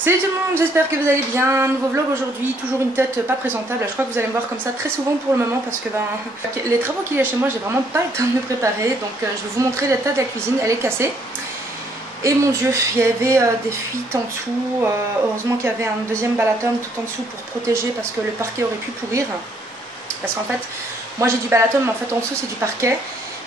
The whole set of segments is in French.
Salut tout le monde, j'espère que vous allez bien. Nouveau vlog aujourd'hui, toujours une tête pas présentable. Je crois que vous allez me voir comme ça très souvent pour le moment parce que les travaux qu'il y a chez moi, j'ai vraiment pas le temps de me préparer. Donc je vais vous montrer l'état de la cuisine, elle est cassée. Et mon dieu, il y avait des fuites en dessous. Heureusement qu'il y avait un deuxième balatum tout en dessous pour protéger parce que le parquet aurait pu pourrir. Parce qu'en fait, moi j'ai du balatum mais en fait en dessous c'est du parquet.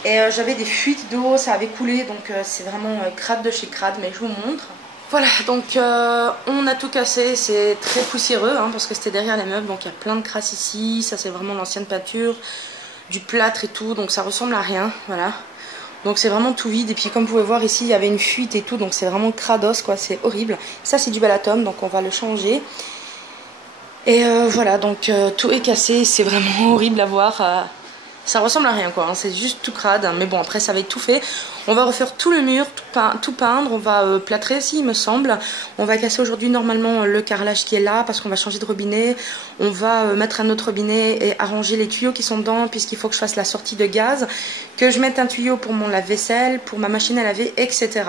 Et j'avais des fuites d'eau, ça avait coulé donc c'est vraiment crade de chez crade, mais je vous montre. Voilà, donc on a tout cassé, c'est très poussiéreux hein, parce que c'était derrière les meubles, donc il y a plein de crasse ici, ça c'est vraiment l'ancienne peinture, du plâtre et tout, donc ça ressemble à rien, voilà. Donc c'est vraiment tout vide, et puis comme vous pouvez voir ici, il y avait une fuite et tout, donc c'est vraiment crados quoi, c'est horrible. Ça c'est du balatum, donc on va le changer. Et voilà, donc tout est cassé, c'est vraiment horrible à voir. Ça ressemble à rien quoi, hein. C'est juste tout crade, mais bon après ça va être tout fait. On va refaire tout le mur, tout peindre, on va plâtrer aussi il me semble. On va casser aujourd'hui normalement le carrelage qui est là parce qu'on va changer de robinet. On va mettre un autre robinet et arranger les tuyaux qui sont dedans puisqu'il faut que je fasse la sortie de gaz. Que je mette un tuyau pour mon lave-vaisselle, pour ma machine à laver, etc.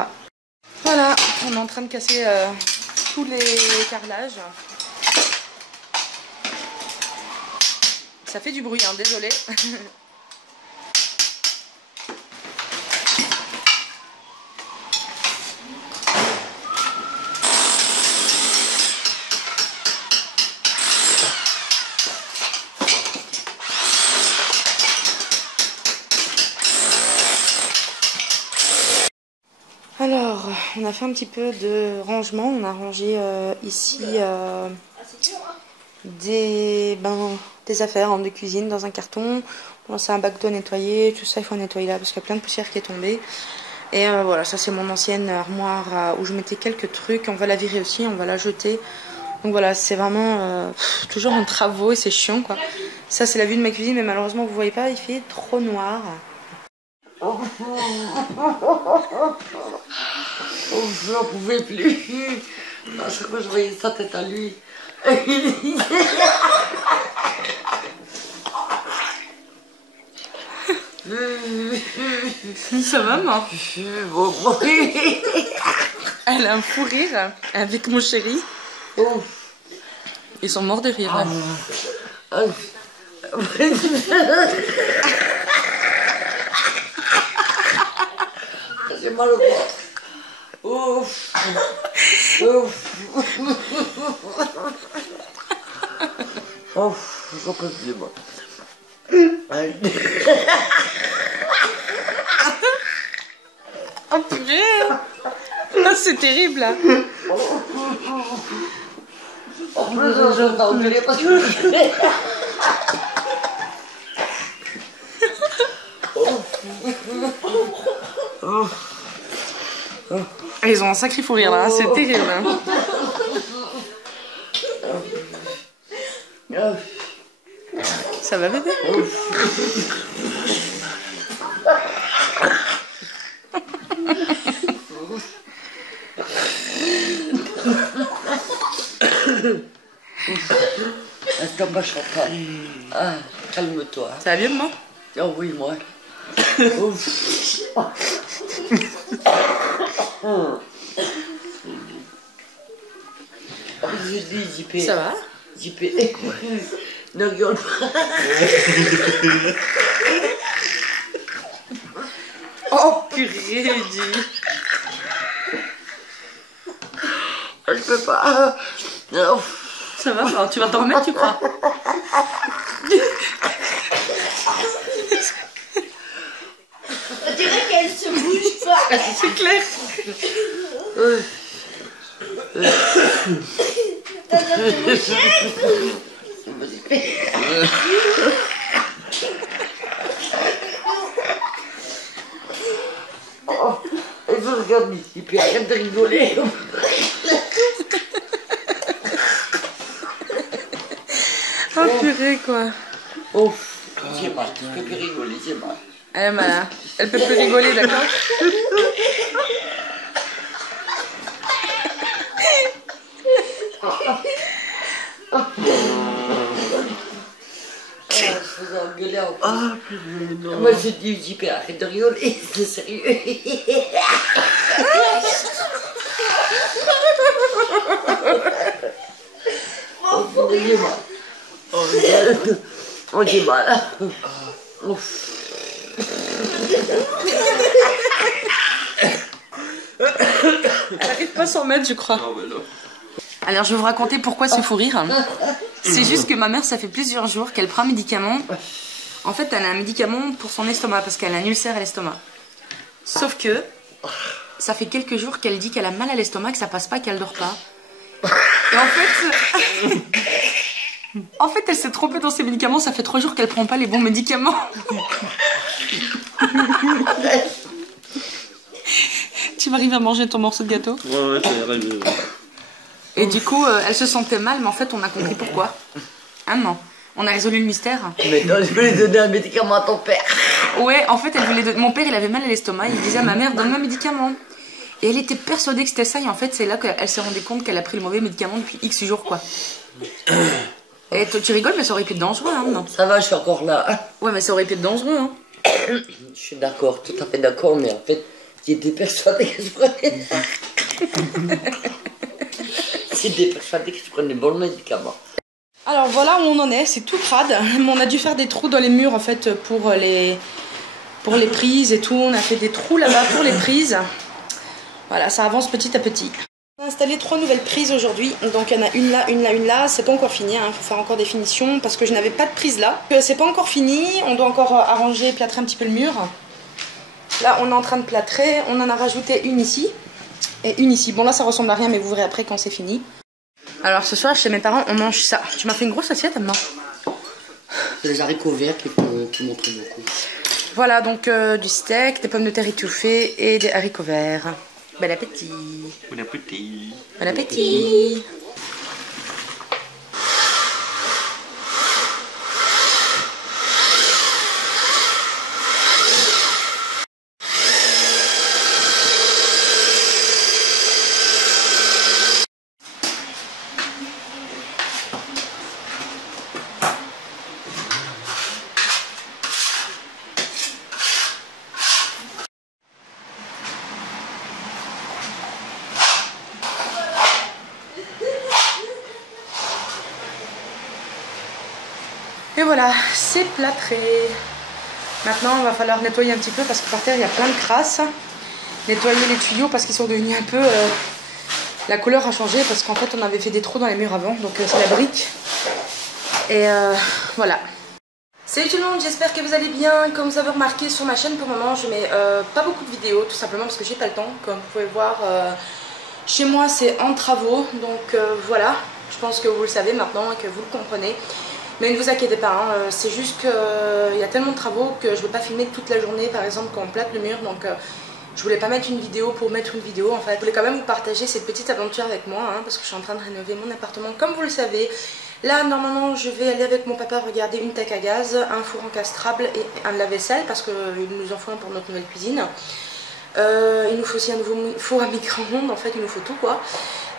Voilà, on est en train de casser tous les carrelages. Ça fait du bruit, hein, désolé. Alors, on a fait un petit peu de rangement. On a rangé ici des affaires de cuisine dans un carton. Bon, c'est un bac d'eau nettoyé, tout ça il faut nettoyer là parce qu'il y a plein de poussière qui est tombée. Et voilà, ça c'est mon ancienne armoire où je mettais quelques trucs. On va la virer aussi, on va la jeter. Donc voilà, c'est vraiment toujours en travaux et c'est chiant quoi. Ça c'est la vue de ma cuisine, mais malheureusement vous voyez pas, il fait trop noir. Oh, je n'en pouvais plus. À chaque fois je voyais sa tête à lui. Ça va, maman? Elle a un fou rire avec mon chéri. Ils sont morts de rire. J'ai mal au ventre. Ouf. Ouf. Ouf, j'en peux plus moi. Oh purée! Ah, c'est terrible là! En plus, je vais t'engueuler parce que Ils ont un sacré fou rire là, c'est terrible. Ça va bébé? Estomac champagne. Ah, calme-toi. Ça va bien maman? Oh oui, moi. Ouf. Je dis, JP. Ça va? JP. Ne rigole pas. Oh purée, dis. Je peux pas. Non. Ça va? Alors, tu vas t'en remettre, tu crois? On dirait qu'elle se bouge pas. C'est clair. T'as déjà te bouger? Oh, et je regarde ici, puis arrête de rigoler. Oh purée quoi. Oh, j'ai mal, je peux plus rigoler, j'ai mal. Elle est malade. Elle peut plus rigoler, d'accord? je faisais engueuler en plus. Ah, purée, non. Moi, j'ai dit, JP, arrête de rigoler, c'est sérieux. On dit mal. On dit mal. Elle arrive pas à s'en mettre, je crois. Ah, ouais, là. Alors, je vais vous raconter pourquoi ce fou rire. C'est juste que ma mère, ça fait plusieurs jours qu'elle prend un médicament. En fait, elle a un médicament pour son estomac parce qu'elle a un ulcère à l'estomac. Sauf que ça fait quelques jours qu'elle dit qu'elle a mal à l'estomac, que ça passe pas, qu'elle dort pas. Et en fait, elle s'est trompée dans ses médicaments. Ça fait 3 jours qu'elle prend pas les bons médicaments. Tu vas arriver à manger ton morceau de gâteau? Ouais, ça arrive. Et du coup, elle se sentait mal, mais en fait, on a compris pourquoi. Ah non, on a résolu le mystère. Mais non, je voulais donner un médicament à ton père. Ouais, en fait, elle voulait mon père, il avait mal à l'estomac. Il disait à ma mère, donne-moi un médicament. Et elle était persuadée que c'était ça. Et en fait, c'est là qu'elle s'est rendue compte qu'elle a pris le mauvais médicament depuis X jours, quoi. Et tu rigoles, mais ça aurait pu être dangereux, hein, non? Ça va, je suis encore là. Ouais, mais ça aurait pu être dangereux, hein. Je suis d'accord, tout à fait d'accord, mais en fait, j'étais persuadée que je prenais ça. J'étais persuadée que je prenais bon médicament. Alors voilà où on en est, c'est tout crade. On a dû faire des trous dans les murs en fait pour les prises et tout. On a fait des trous là-bas pour les prises. Voilà, ça avance petit à petit. On a installé 3 nouvelles prises aujourd'hui. Donc il y en a une là, une là, une là. C'est pas encore fini, il faut faire encore des finitions parce que je n'avais pas de prise là. C'est pas encore fini, on doit encore arranger et plâtrer un petit peu le mur. Là on est en train de plâtrer, on en a rajouté une ici et une ici. Bon là ça ressemble à rien mais vous verrez après quand c'est fini. Alors ce soir chez mes parents on mange ça. Tu m'as fait une grosse assiette maman. C'est les haricots verts qui montrent beaucoup. Voilà donc du steak, des pommes de terre étouffées et des haricots verts. Bon appétit. Bon appétit. Bon appétit. Et voilà, c'est plâtré. Maintenant, il va falloir nettoyer un petit peu parce que par terre, il y a plein de crasse. Nettoyer les tuyaux parce qu'ils sont devenus un peu... la couleur a changé parce qu'en fait, on avait fait des trous dans les murs avant. Donc, c'est la brique. Et voilà. Salut tout le monde, j'espère que vous allez bien. Comme vous avez remarqué sur ma chaîne, pour le moment, je mets pas beaucoup de vidéos. Tout simplement parce que j'ai pas le temps. Comme vous pouvez voir, chez moi, c'est en travaux. Donc, voilà. Je pense que vous le savez maintenant et que vous le comprenez. Mais ne vous inquiétez pas, hein, c'est juste qu'il y a tellement de travaux que je ne veux pas filmer toute la journée, par exemple, quand on plâtre le mur. Donc je voulais pas mettre une vidéo pour mettre une vidéo. En fait, je voulais quand même vous partager cette petite aventure avec moi, hein, parce que je suis en train de rénover mon appartement, comme vous le savez. Là, normalement, je vais aller avec mon papa regarder une taque à gaz, un four encastrable et un lave-vaisselle, parce qu'il nous en faut un pour notre nouvelle cuisine. Il nous faut aussi un nouveau four à micro-ondes, en fait, il nous faut tout, quoi.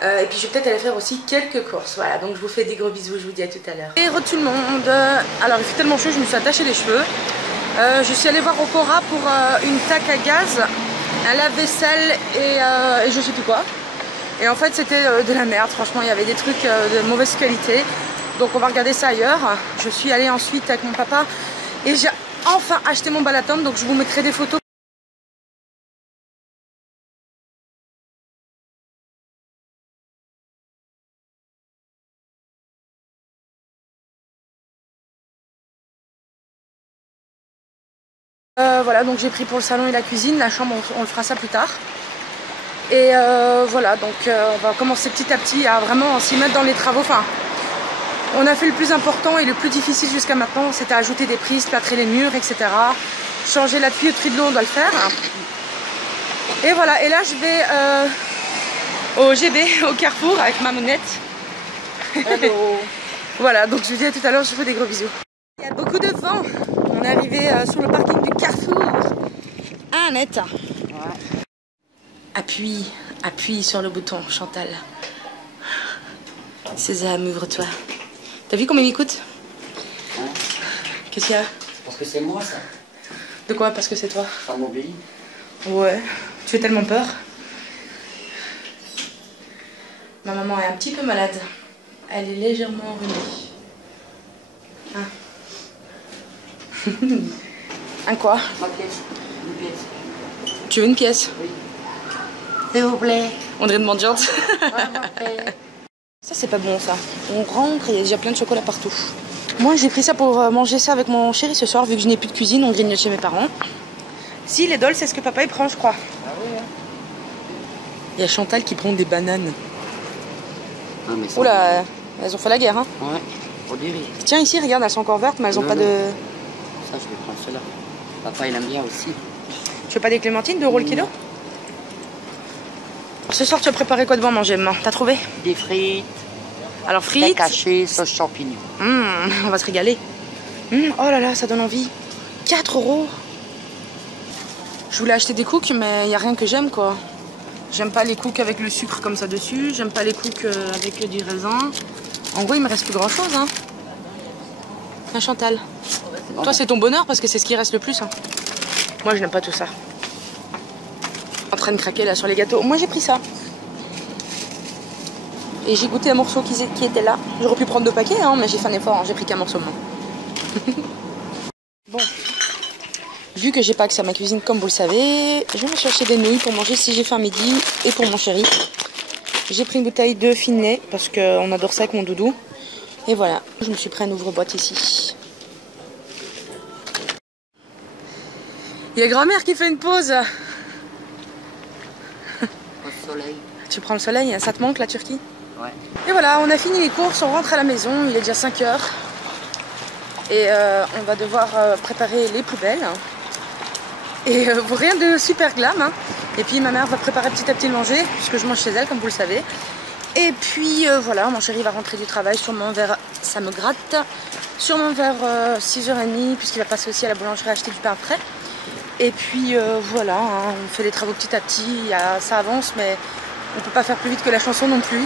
Et puis je vais peut-être aller faire aussi quelques courses. Voilà, donc je vous fais des gros bisous, je vous dis à tout à l'heure. Et tout le monde. Alors il fait tellement chaud, je me suis attaché les cheveux. Je suis allée voir au Cora pour une taque à gaz, un lave-vaisselle et je sais plus quoi. Et en fait c'était de la merde, franchement il y avait des trucs de mauvaise qualité. Donc on va regarder ça ailleurs. Je suis allée ensuite avec mon papa et j'ai enfin acheté mon Balaton, donc je vous mettrai des photos. Voilà, donc j'ai pris pour le salon et la cuisine, la chambre on le fera ça plus tard. Et voilà, donc on va commencer petit à petit à vraiment s'y mettre dans les travaux. Enfin, on a fait le plus important et le plus difficile jusqu'à maintenant, c'était ajouter des prises, plâtrer les murs, etc. Changer la tuyauterie de l'eau, on doit le faire. Et voilà, et là je vais au GB, au Carrefour, avec ma monette. Voilà, donc je vous dis à tout à l'heure, je vous fais des gros bisous. Il y a beaucoup de vent. On est arrivé sur le parking du Carrefour. Ah, net. Ouais. Appuie sur le bouton, Chantal. Sésame, ouvre-toi. T'as vu combien il coûte? Qu'est-ce qu'il y a? Parce que c'est moi ça. De quoi? Parce que c'est toi? Ça m'obéit. Ouais, tu fais tellement peur. Ma maman est un petit peu malade. Elle est légèrement enrhumée. Un quoi? Ma pièce. Une pièce. Tu veux une pièce? Oui. S'il vous plaît. On dirait une mendiante. Ça c'est pas bon ça. On rentre et il y a déjà plein de chocolat partout. Moi j'ai pris ça pour manger ça avec mon chéri ce soir vu que je n'ai plus de cuisine, on grignote chez mes parents. Si les dols c'est ce que papa il prend je crois. Ah oui, hein. Il y a Chantal qui prend des bananes. Ah, mais ça... Oula, elles ont fait la guerre hein. Ouais, on dirait. Tiens ici regarde, elles sont encore vertes mais elles ont pas de... Ça je vais prendre cela. Papa il aime bien aussi. Tu veux pas des clémentines, 2 € le kilo? Ce soir tu as préparé quoi de bon à manger maman? T'as trouvé? Des frites. Alors frites. Cachées, sauce champignons. On va se régaler. Oh là là, ça donne envie. 4 €. Je voulais acheter des cookies, mais il n'y a rien que j'aime quoi. J'aime pas les cookies avec le sucre comme ça dessus. J'aime pas les cookies avec du raisin. En gros, il me reste plus grand chose. Hein. Chantal. Toi, c'est ton bonheur parce que c'est ce qui reste le plus. Hein. Moi, je n'aime pas tout ça. En train de craquer là sur les gâteaux. Moi, j'ai pris ça. Et j'ai goûté un morceau qui était là. J'aurais pu prendre 2 paquets, hein, mais j'ai fait un effort. Hein. J'ai pris qu'un morceau de main. Bon. Vu que j'ai pas accès à ma cuisine, comme vous le savez, je vais me chercher des nouilles pour manger si j'ai faim midi et pour mon chéri. J'ai pris une bouteille de Finet parce qu'on adore ça avec mon doudou. Et voilà, je me suis pris un ouvre-boîte ici. Il y a grand-mère qui fait une pause. Au soleil. Tu prends le soleil, ça te manque la Turquie? Ouais. Et voilà, on a fini les courses, on rentre à la maison, il est déjà 5 h. Et on va devoir préparer les poubelles. Et rien de super glam. Hein. Et puis ma mère va préparer petit à petit le manger, puisque je mange chez elle, comme vous le savez. Et puis voilà, mon chéri va rentrer du travail sûrement vers, ça me gratte, sûrement vers 6 h 30, puisqu'il va passer aussi à la boulangerie acheter du pain frais. Et puis voilà, hein, on fait les travaux petit à petit, ça avance, mais on peut pas faire plus vite que la chanson non plus.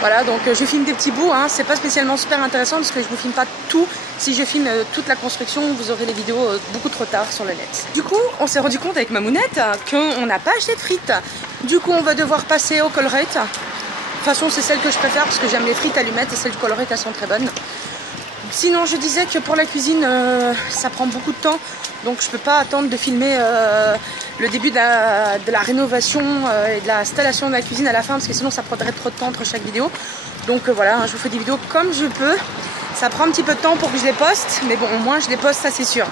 Voilà, donc je filme des petits bouts, hein. C'est pas spécialement super intéressant parce que je vous filme pas tout. Si je filme toute la construction, vous aurez les vidéos beaucoup trop tard sur le net. Du coup, on s'est rendu compte avec Mamounette qu'on n'a pas acheté de frites. Du coup, on va devoir passer au Colruyt. De toute façon, c'est celle que je préfère parce que j'aime les frites allumettes et celles du Colruyt, elles sont très bonnes. Sinon, je disais que pour la cuisine, ça prend beaucoup de temps. Donc, je peux pas attendre de filmer le début de la rénovation et de l'installation de la cuisine à la fin parce que sinon, ça prendrait trop de temps entre chaque vidéo. Donc, voilà, je vous fais des vidéos comme je peux. Ça prend un petit peu de temps pour que je les poste, mais bon, au moins, je les poste, ça c'est sûr.